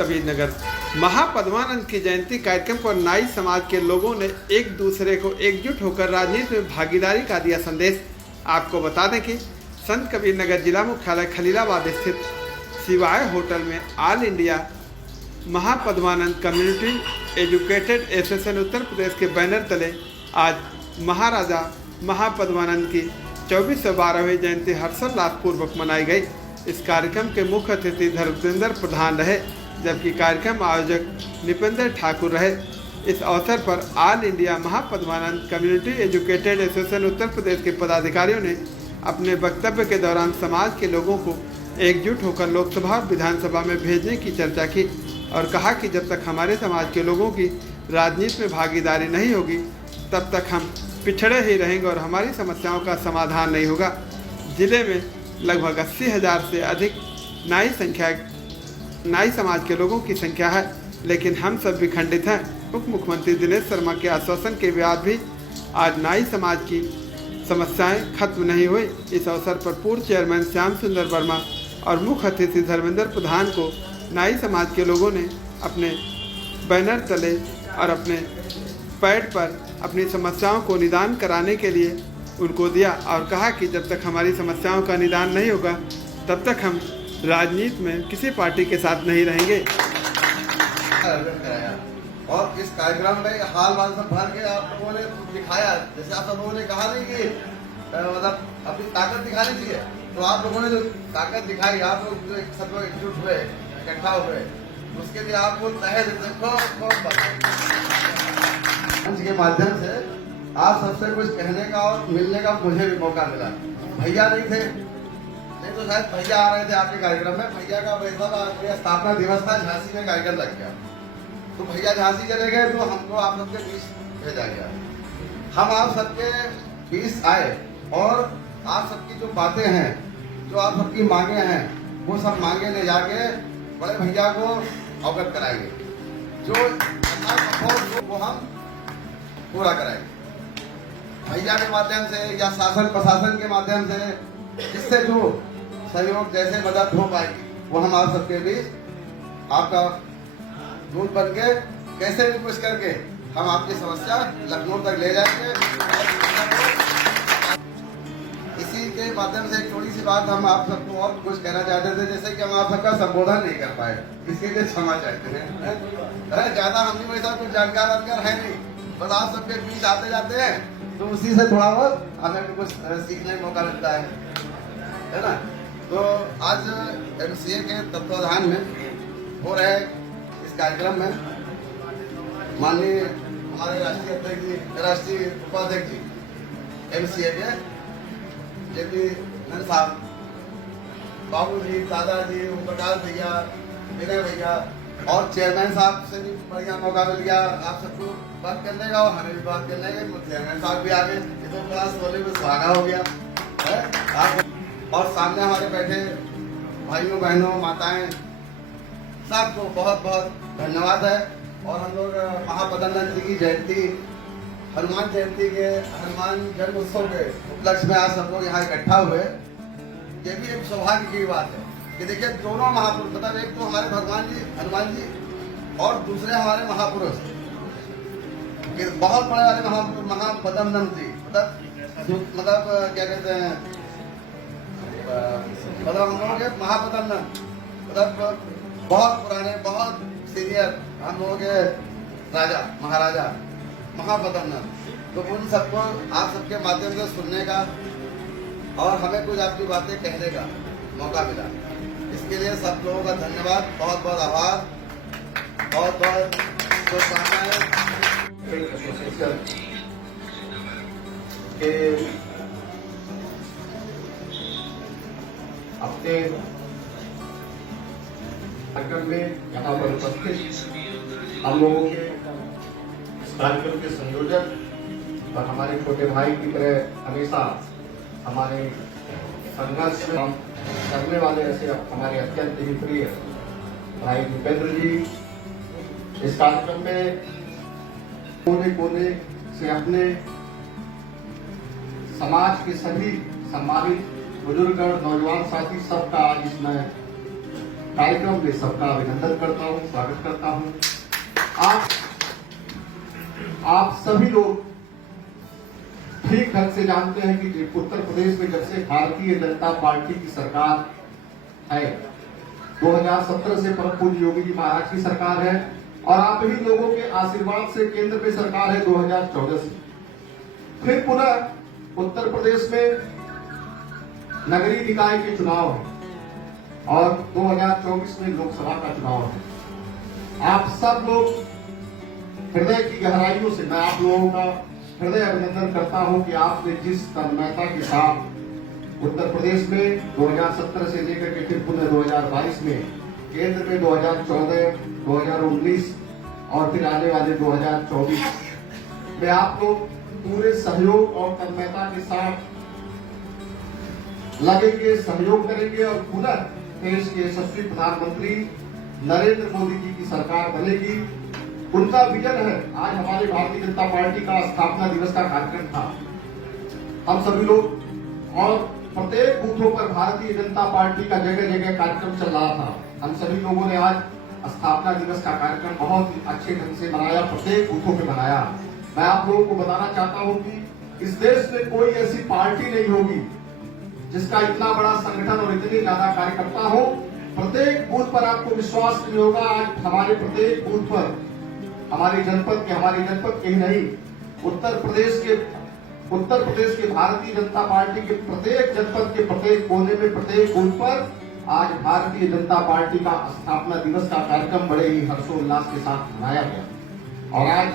कबीरनगर महापद्मानंद की जयंती कार्यक्रम पर नाई समाज के लोगों ने एक दूसरे को एकजुट होकर राजनीति में भागीदारी का दिया संदेश। आपको बता दें कि संत कबीरनगर जिला मुख्यालय खलीलाबाद स्थित शिवाय होटल में all India Mahapadmanand community educated association Uttar Pradesh के बैनर तले आज महाराजा महापद्मानंद की 2412वीं जयंती हर्षोल्लासपूर्वक मनाई गई। इस कार्यक्रम के मुख्य अतिथि धर्मेंद्र प्रधान रहे, जबकि कार्यक्रम आयोजक निपेंद्र ठाकुर रहे। इस अवसर पर all India Mahapadmanand community educated association Uttar Pradesh के पदाधिकारियों ने अपने वक्तव्य के दौरान समाज के लोगों को एकजुट होकर लोकसभा और विधानसभा में भेजने की चर्चा की और कहा कि जब तक हमारे समाज के लोगों की राजनीति में भागीदारी नहीं होगी तब तक हम पिछड़े ही रहेंगे और हमारी समस्याओं का समाधान नहीं होगा। जिले में लगभग 80,000 से अधिक नाई समाज के लोगों की संख्या है, लेकिन हम सब विखंडित हैं। उप मुख्यमंत्री दिनेश शर्मा के आश्वासन के बाद भी आज नाई समाज की समस्याएं खत्म नहीं हुई। इस अवसर पर पूर्व चेयरमैन श्याम सुंदर वर्मा और मुख्य अतिथि धर्मेंद्र प्रधान को नाई समाज के लोगों ने अपने बैनर तले और अपने पैड पर अपनी समस्याओं को निदान कराने के लिए उनको दिया और कहा कि जब तक हमारी समस्याओं का निदान नहीं होगा तब तक हम राजनीति में किसी पार्टी के साथ नहीं रहेंगे। और इस कार्यक्रम में हाल माल सब भर के आप लोगों ने दिखाया, जैसे आप लोगों ने कहा नहीं कि मतलब अपनी ताकत दिखानी चाहिए, तो आप लोगों ने जो ताकत दिखाई, आप लोग जो सब लोग एकजुट हुए, इकट्ठा हुए, उसके लिए आपको तहे दिल से के माध्यम से आप सबसे कुछ कहने का और मिलने का मुझे भी मौका मिला। भैया नहीं थे, नहीं तो शायद भैया आ रहे थे आपके कार्यक्रम में। भैया का वैसा स्थापना दिवस था, झांसी में कार्यक्रम लग गया, तो भैया झांसी चले गए, तो हमको आप सबके बीच भेजा गया। हम आप सबके बीच आए और आप सबकी जो बातें हैं, जो आप सबकी मांगे हैं, वो सब मांगे ले जाके बड़े भैया को अवगत कराएंगे, जो वो हम पूरा कराएंगे भैया के माध्यम से या शासन प्रशासन के माध्यम से, जिससे जो सहयोग जैसे मदद हो पाएगी वो हम आप सबके बीच आपका दूत बन के कैसे भी कुछ करके हम आपकी समस्या लखनऊ तक ले जाएंगे। इसी के माध्यम से एक थोड़ी सी बात हम आप सबको और कुछ कहना चाहते थे, जैसे कि हम आप सबका संबोधन नहीं कर पाए, इसके लिए क्षमा चाहते हैं। ज्यादा हम भी वैसा कुछ जानकार है नहीं, बस आप सबके बीच आते जाते हैं, तो उसी से थोड़ा बहुत हमें भी कुछ सीखने का मौका मिलता है ना। तो आज एमसीए के तत्वाधान में हो रहे इस कार्यक्रम में माननीय हमारे राष्ट्रीय अध्यक्ष जी, राष्ट्रीय उपाध्यक्ष जी एमसीए के जेपी नंद साहब, बाबू जी, दादाजी, ओम प्रकाश भैया, विनय भैया और चेयरमैन साहब से भी बढ़िया मौका मिल गया आप सबको बात करने का और हमें भी बात करने का। चेयरमैन साहब भी आ गए, ये तो क्लास बोले में सुहागा हो गया है। और सामने हमारे बैठे भाइयों बहनों माताएं सबको बहुत बहुत धन्यवाद है। और हम लोग महापद्मानंद जी की जयंती, हनुमान जयंती के, हनुमान जन्म उत्सव के उपलक्ष्य में आज सब लोग यहाँ इकट्ठा हुए। ये भी एक सौभाग्य की बात है कि देखिए दोनों महापुरुष, मतलब एक तो हमारे भगवान जी हनुमान जी और दूसरे हमारे महापुरुष, बहुत बड़े वाले महापुरुष महापद्मानंद जी, मतलब क्या कहते हैं, मतलब हम लोगों के महापद्मानंद, मतलब बहुत पुराने, बहुत सीनियर हम लोगों के राजा महाराजा महापद्मानंद। तो उन सबको आप सबके माध्यम से सुनने का और हमें कुछ आपकी बातें कहने का मौका मिला, इसके लिए सब लोगों का धन्यवाद, बहुत बहुत आभार, बहुत बहुत शुभकामनाएं। अपने कार्यक्रम में यहाँ पर उपस्थित हम लोगों के इस कार्यक्रम के संयोजक और हमारे छोटे भाई की तरह हमेशा हमारे संघर्ष में करने वाले ऐसे हमारे अत्यंत ही प्रिय भाई निपेंद्र जी इस कार्यक्रम में कोने कोने से अपने समाज के सभी सम्मानित बुजुर्ग और नौजवान साथी सबका आज इसमें कार्यक्रम में सबका अभिनंदन करता हूँ। सभी लोग ठीक ढंग से जानते हैं कि उत्तर प्रदेश में जब से भारतीय जनता पार्टी की सरकार है, 2017 से परम पूज्य योगी जी महाराज की सरकार है और आप ही लोगों के आशीर्वाद से केंद्र में सरकार है 2014 से। फिर पुनः उत्तर प्रदेश में नगरीय निकाय के चुनाव है और 2024 में लोकसभा का चुनाव है। आप सब लोग हृदय की गहराइयों से मैं आप लोगों का हृदय अभिनंदन करता हूं कि आपने जिस तन्मयता के साथ उत्तर प्रदेश में 2017 से लेकर के फिर पुनः 2022 में केंद्र में 2014, 2019 और फिर आने वाले 2024 में आप लोग पूरे सहयोग और तन्मयता के साथ लगेंगे, सहयोग करेंगे और पुनः देश के यशस्वी प्रधानमंत्री नरेंद्र मोदी जी की सरकार बनेगी। उनका विजन है। आज हमारे भारतीय जनता पार्टी का स्थापना दिवस का कार्यक्रम था। हम सभी लोग और प्रत्येक बूथों पर भारतीय जनता पार्टी का जगह जगह कार्यक्रम चल रहा था। हम सभी लोगों ने आज स्थापना दिवस का कार्यक्रम बहुत ही अच्छे ढंग से मनाया, प्रत्येक बूथों पे मनाया। मैं आप लोगों को बताना चाहता हूँ कि इस देश में कोई ऐसी पार्टी नहीं होगी जिसका इतना बड़ा संगठन और इतने ज्यादा कार्यकर्ता हो। प्रत्येक बूथ पर आपको विश्वास नहीं होगा। आज हमारे प्रत्येक बूथ पर हमारे जनपद के ही नहीं, उत्तर प्रदेश के भारतीय जनता पार्टी के प्रत्येक जनपद के प्रत्येक कोने में प्रत्येक बूथ पर आज भारतीय जनता पार्टी का स्थापना दिवस का कार्यक्रम बड़े ही हर्षोल्लास के साथ मनाया गया। और आज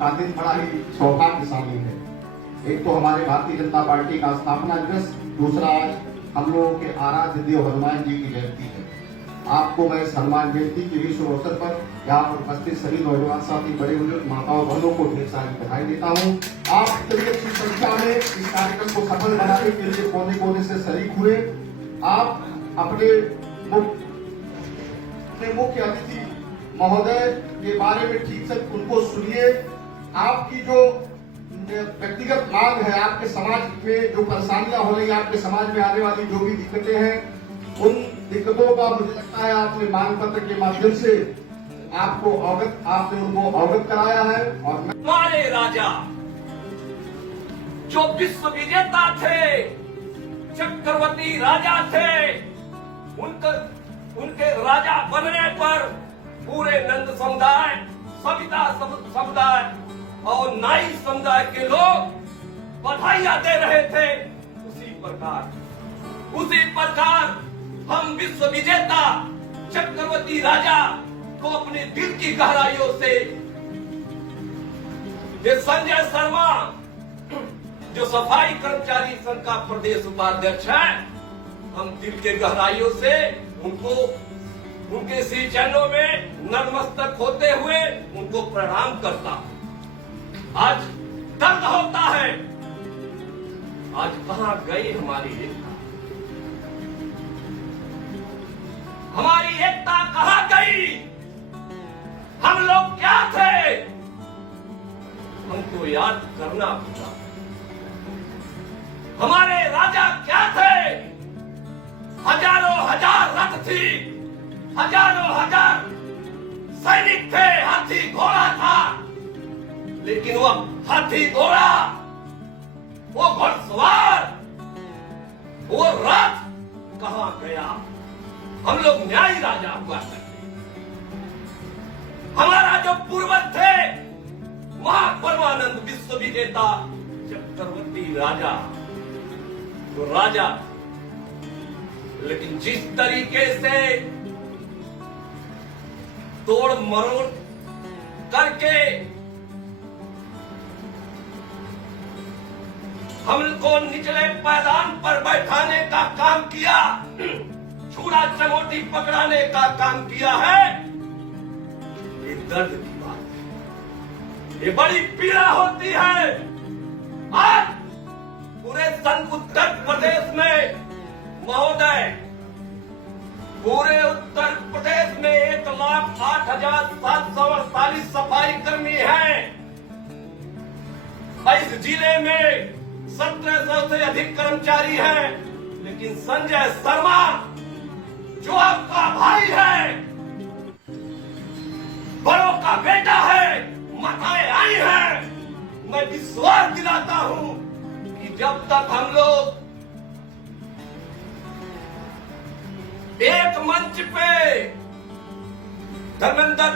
का दिन बड़ा ही सौभाग्यशाली है। एक तो हमारे भारतीय जनता पार्टी का स्थापना दिवस, दूसरा आज हम लोगों के आराध्य देव हनुमान जी की जयंती है। आपको मैं इस हनुमान जयंती के विश्व अवसर पर यहाँ पर उपस्थित सभी नौजवान साथी, बड़े बुजुर्ग, माताओं बहनों को ढेर सारी बधाई देता हूँ। आप इतनी अच्छी संख्या में इस कार्यक्रम को सफल बनाने के लिए कोने कोने से शरीक हुए। आप अपने मुख्य अतिथि महोदय के बारे में ठीक से उनको सुनिए। आपकी जो व्यक्तिगत मांग है, आपके समाज में जो परेशानियां हो रही है, आपके समाज में आने वाली जो भी दिक्कतें हैं, उन दिक्कतों का मुझे लगता है आपने मांग पत्र के माध्यम से आपने उनको अवगत कराया है। और हमारे राजा जो विश्व विजेता थे, चक्रवर्ती राजा थे, उनके राजा बनने पर पूरे नंद समुदाय, सविता समुदाय और नाई समुदाय के लोग बधाइयां दे रहे थे। उसी प्रकार हम विश्व विजेता चक्रवर्ती राजा को अपने दिल की गहराइयों से, ये संजय शर्मा जो सफाई कर्मचारी संघ का प्रदेश उपाध्यक्ष है, हम दिल के गहराइयों से उनको उनके श्री चरणों में नतमस्तक होते हुए उनको प्रणाम करता हूं। आज दर्द होता है, आज कहां गई हमारी एकता, हमारी एकता कहां गई? हम लोग क्या थे? हमको याद करना होगा। हमारे राजा क्या थे? हजारों हजार रथ थी, हजारों हजार सैनिक थे, हाथी घोड़ा था, लेकिन वो हाथी घोड़ा, वो घुड़सवार, वो रथ कहां गया? हम लोग न्यायी राजा हुआ करते। हमारा जो पूर्वज थे महापरमानंद विश्व विजेता चक्रवर्ती राजा, तो राजा, लेकिन जिस तरीके से तोड़ मरोड़ करके हमको निचले पायदान पर बैठाने का काम किया, छुरा चमोटी पकड़ाने का काम किया है, ये दर्द की बात है, ये बड़ी पीड़ा होती है। आज पूरे उत्तर प्रदेश में महोदय, पूरे उत्तर प्रदेश में 1,08,748 सफाई कर्मी हैं। इस जिले में 1700 से अधिक कर्मचारी हैं, लेकिन संजय शर्मा जो आपका भाई है, बड़ों का बेटा है, माताएं आई हैं, मैं विश्वास दिलाता हूं कि जब तक हम लोग एक मंच पे धर्मेंद्र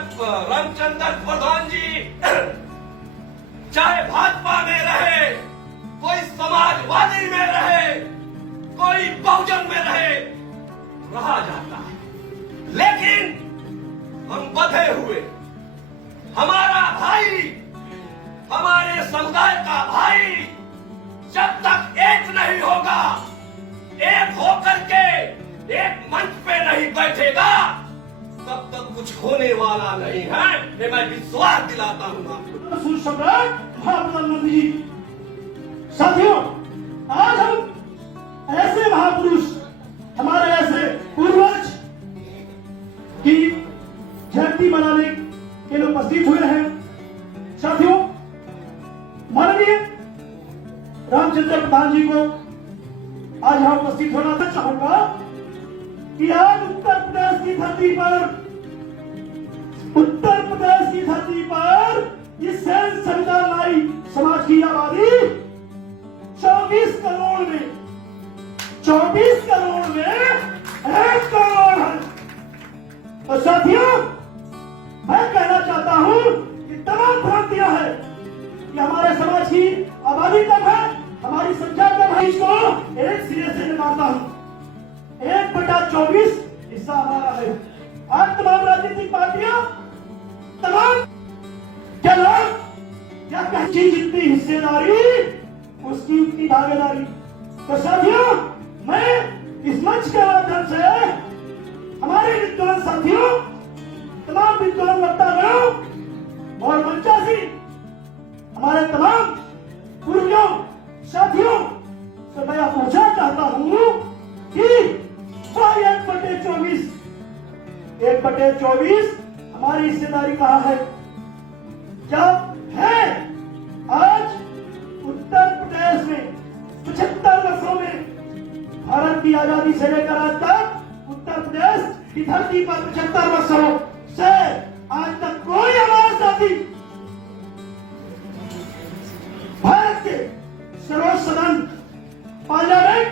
रामचंद्र प्रधान जी चाहे भाजपा में रहे, कोई समाजवादी में रहे, कोई बहुजन में रहे, रहा जाता है, लेकिन हम बंधे हुए, हमारा भाई, हमारे समुदाय का भाई जब तक एक नहीं होगा, एक होकर के एक मंच पे नहीं बैठेगा, तब तक कुछ होने वाला नहीं है। ये मैं विश्वास दिलाता हूं आपको। सम्राट प्रधानमंत्री जी, साथियों, आज हम ऐसे महापुरुष, हमारे ऐसे पूर्वज की जयंती मनाने के लिए उपस्थित हुए हैं। साथियों, माननीय रामचंद्र प्रधान जी को आज यहाँ उपस्थित होना था। चाहूंगा कि आज उत्तर प्रदेश की धरती पर इस संविधान लाई समाज की आबादी 24 करोड़ में 1 करोड़ है। तो साथियों, मैं कहना चाहता हूं कि तमाम भ्रांतियां हैं कि हमारे समाज की आबादी कम है, हमारी संख्या कम है, इसको एक सिरे से निकालता हूं। 1/24 हिस्सा हमारा है। आज तमाम राजनीतिक पार्टियां, तमाम क्या कहती जितनी हिस्सेदारी उसकी उतनी भागीदारी। तो साथियों, मैं इस मंच के माध्यम से हमारे विद्वान साथियों, तमाम विद्वान वक्तागणों और मंचासी हमारे तमाम पूर्वजों साथियों से मैं पूछना चाहता हूं कि 1/24 हमारी हिस्सेदारी कहाँ है? क्या है? आज उत्तर प्रदेश में 75 वर्षों में भारत की आजादी से लेकर आज तक उत्तर प्रदेश की धरती पर 75 वर्षों से आज तक कोई हमारा साथी भारत के सर्वोच्च सदन, पार्लियामेंट,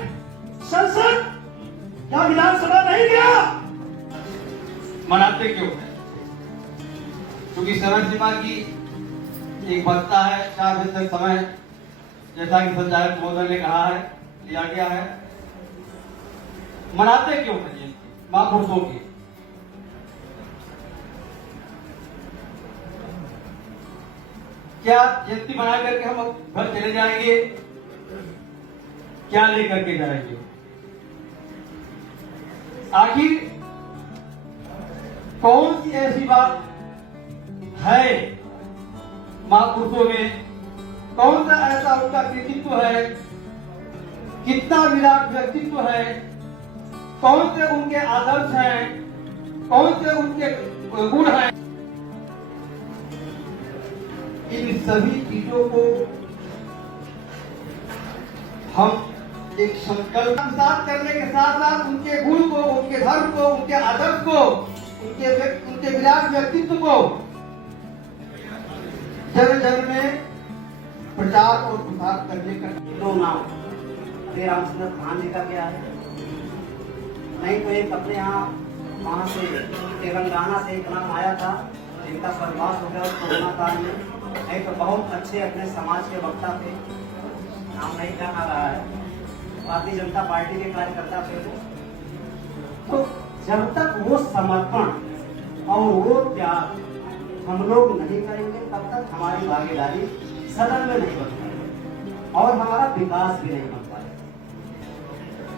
संसद या विधानसभा नहीं गया। मनाते क्यों है? क्योंकि समय सीमा की एक वक्ता है, 4 दिन तक समय, जैसा कि संचालक महोदय ने कहा है, लिया गया है। मनाते क्यों है ये महापुरुषों की? क्या जयंती मना करके हम घर चले जाएंगे? क्या लेकर के जाएंगे? आखिर कौन सी ऐसी बात है महापुरुषों में? कौन सा ऐसा उनका कृतित्व है? कितना विराट व्यक्तित्व है? कौन से उनके आदर्श हैं? कौन से उनके गुण हैं? इन सभी चीजों को हम एक संकल्प साथ करने के साथ साथ उनके गुण को, उनके धर्म को, उनके आदर्श को, उनके विराट व्यक्तित्व को जन जन में प्रचार और प्रसार करने का दो नाम श्री रामचंद्र प्रधान जी का क्या है? नहीं तो एक अपने यहाँ वहाँ से तेलंगाना से एक नाम आया था जिनका स्वर्गवास हो गया कोरोना काल में। नहीं तो बहुत अच्छे अपने समाज के वक्ता थे, नाम नहीं जाना रहा है, भारतीय जनता पार्टी के कार्यकर्ता थे। तो जब तक वो समर्पण और वो त्याग हम लोग नहीं करेंगे, तब तक हमारी भागीदारी सदन में नहीं बन पाएगी और हमारा विकास भी नहीं बन पाएगा।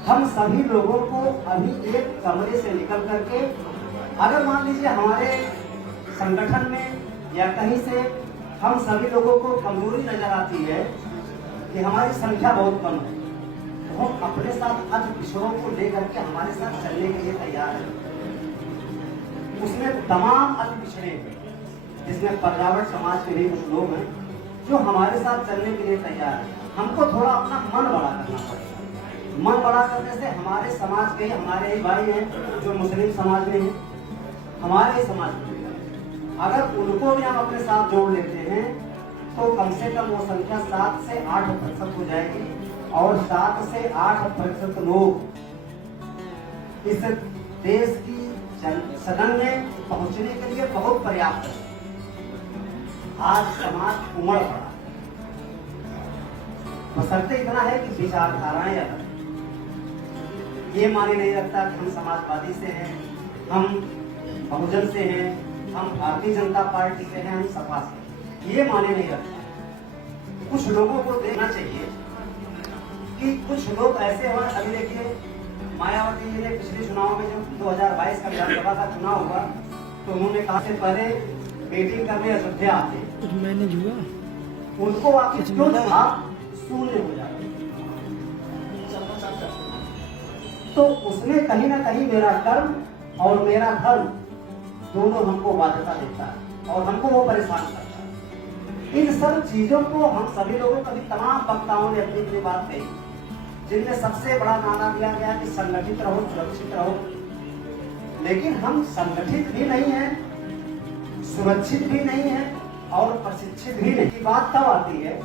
हम सभी लोगों को अभी एक कमरे से निकल करके, अगर मान लीजिए हमारे संगठन में या कहीं से हम सभी लोगों को कमजोरी नजर आती है कि हमारी संख्या बहुत कम है, तो हम अपने साथ अल्प पिछड़ों को लेकर के हमारे साथ चलने के लिए तैयार है। उसमें तमाम अल्प पिछड़े हैं, जिसमें पर्यावरण समाज के भी कुछ लोग हैं जो हमारे साथ चलने के लिए तैयार है। हमको थोड़ा अपना मन बड़ा करना पड़ेगा। मन बड़ा करने से हमारे समाज के, हमारे ही भाई हैं जो मुस्लिम समाज में हैं, हमारे ही समाज में, अगर उनको भी हम अपने साथ जोड़ लेते हैं तो कम से कम वो संख्या 7 से 8% हो जाएगी और 7 से 8% लोग इस देश की सदन में पहुंचने के लिए बहुत पर्याप्त है। आज समाज उमड़ पड़ा, बशर्ते इतना है कि विचारधाराएं अलग। ये माने नहीं रखता कि हम समाजवादी से हैं, हम बहुजन से हैं, हम भारतीय जनता पार्टी से हैं, हम सपा से हैं। ये माने नहीं रखता। कुछ लोगों को देखना चाहिए कि कुछ लोग ऐसे हैं। अभी देखिए मायावती जी ने पिछले चुनाव में जो 2022 का विधानसभा का चुनाव हुआ तो उन्होंने कहा से पहले मीटिंग करने अयोध्या आते, उनको आखिर क्यों आप शून्य हो जाते। तो उसमें कहीं ना कहीं मेरा कर्म और मेरा धर्म दोनों हमको बाध्यता देता है और हमको वो परेशान करता है। इन सब चीजों को हम सभी लोगों को, तमाम वक्ताओं ने अपनी अपनी बात कही, जिनमें सबसे बड़ा नारा दिया गया कि संगठित रहो, सुरक्षित रहो। लेकिन हम संगठित भी नहीं हैं, सुरक्षित भी नहीं हैं और प्रशिक्षित भी नहीं। बात तब आती है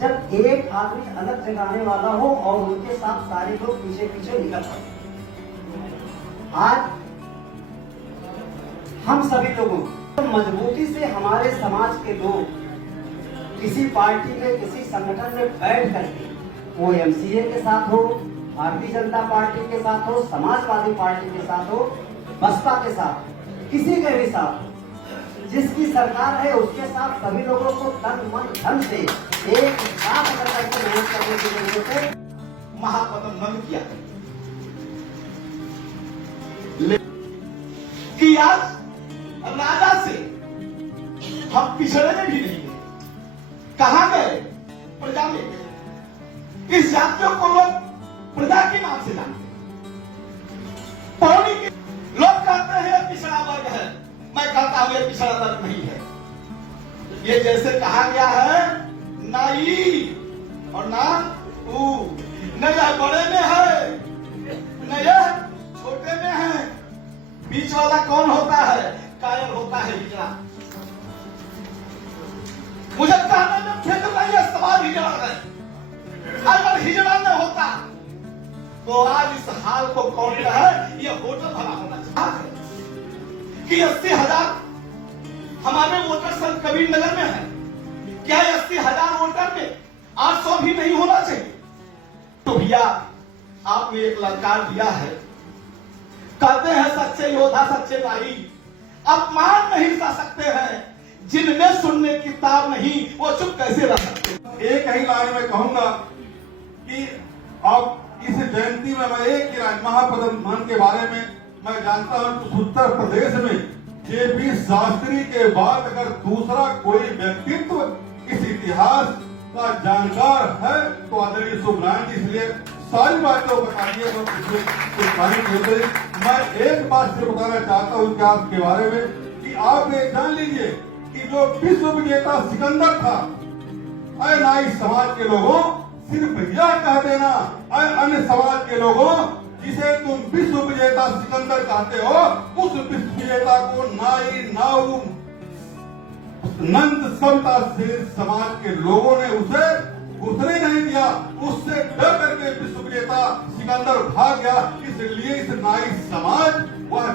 जब एक आदमी अलग जगाने वाला हो और उनके साथ सारे लोग पीछे पीछे निकल पड़े। आज हम सभी लोगों को मजबूती से हमारे समाज के लोग किसी पार्टी में, किसी संगठन में बैठ करके, वो एमसीए के साथ हो, भारतीय जनता पार्टी के साथ हो, समाजवादी पार्टी के साथ हो, बसपा के साथ, किसी के भी साथ, जिसकी सरकार है उसके साथ सभी लोगों को तन मन धन से एक साथ करके मेहनत करने की जरूरत है। महापद्म बंद किया कि आज राजा से हम पिछड़े भी नहीं गए। कहां गए? प्रजा में गए। इस जातियों को लोग प्रजा के नाम से जानते हैं। पौड़ी के लोग कहते हैं पिछड़ा वर्ग है, मैं कहता हूं ये पिछड़ा वर्ग नहीं है। ये जैसे कहा गया है ना ई और ना ऊ, न यह बड़े में है न यह छोटे में है, बीच वाला कौन होता है? कायल होता है हिजड़ा। मुझे कहने में फिक्र नहीं है, सवाल हिजड़ा है। अगर हिजड़ा न होता तो आज इस हाल को कौन है? ये होटल भला होना चाहिए कि 80,000 हमारे वोटर संत कबीर नगर में है। क्या 80,000 वोटर में 800 भी नहीं होना चाहिए? तो भैया आपने एक ललकार दिया है, कहते हैं सच्चे योद्धा सच्चे भाई अपमान नहीं सह सकते हैं, जिनमें सुनने की ताब नहीं वो चुप कैसे रह सकते। एक ही लाइन में कहूंगा कि अब इस जयंती में मैं एक ही लाइन महापद्म के बारे में मैं जानता हूं कि उत्तर प्रदेश में जेपी शास्त्री के बाद अगर दूसरा कोई व्यक्तित्व इस इतिहास का जानकार है तो आदरणीय सुब्रायन जी। इसलिए सारी बातों को बताइए। मैं एक बात से बताना चाहता हूं इतिहास के बारे में कि आप ये जान लीजिए कि जो विश्व विजेता सिकंदर था, अरे नाई समाज के लोगों सिर्फ यह कह देना, अरे अन्य समाज के लोगों जिसे तुम विश्व विजेता सिकंदर कहते हो, उस विश्व विजेता को नाई नाऊ नंद समता से समाज के लोगों ने उसे घुसने नहीं दिया। उससे डर करके विश्व विजेता सिकंदर भाग गया। इसलिए इस नाई समाज वह